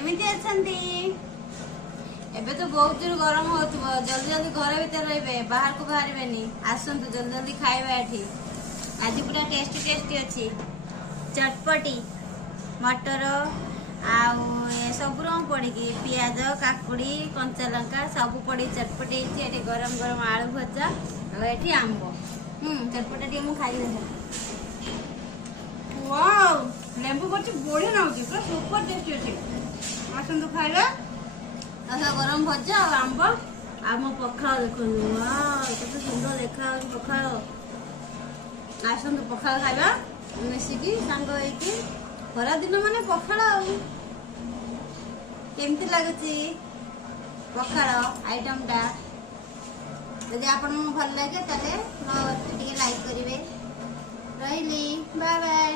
केमिति अछंती एबे तो बहुत जोर गरम होतबो जल्दी जल्दी घर भीतर रहिबे बाहर को बाहरबेनी आसंतु जल्दी जल्दी खाइबा एठी आज पूरा टेस्टी टेस्टी अछि चटपटी मटर आउ सब रंग पड़ी पियाज काकुड़ी कंचा लंका सब पड़ी चटपटी एठी गरम गरम आलू भजा और एठी आंबो चटपटा टी मु खाइ दे वाओ लेंबू बच्चे बढ़िया नाउची पूरा सुपर टेस्टी अछि आसंतु खाइला ऐसा गरम भजा और आंब आ मो पखाल देखो वाओ केते सुंदर देखा पखाल आसंतु पखाल खाइबा मिसिकी सांग होइकी खरा दिन माने पखाल आ केमती लागुची पखाल आइटम टा यदि आपन भल लागे तले लाइक करिवे रहिली बाय बाय।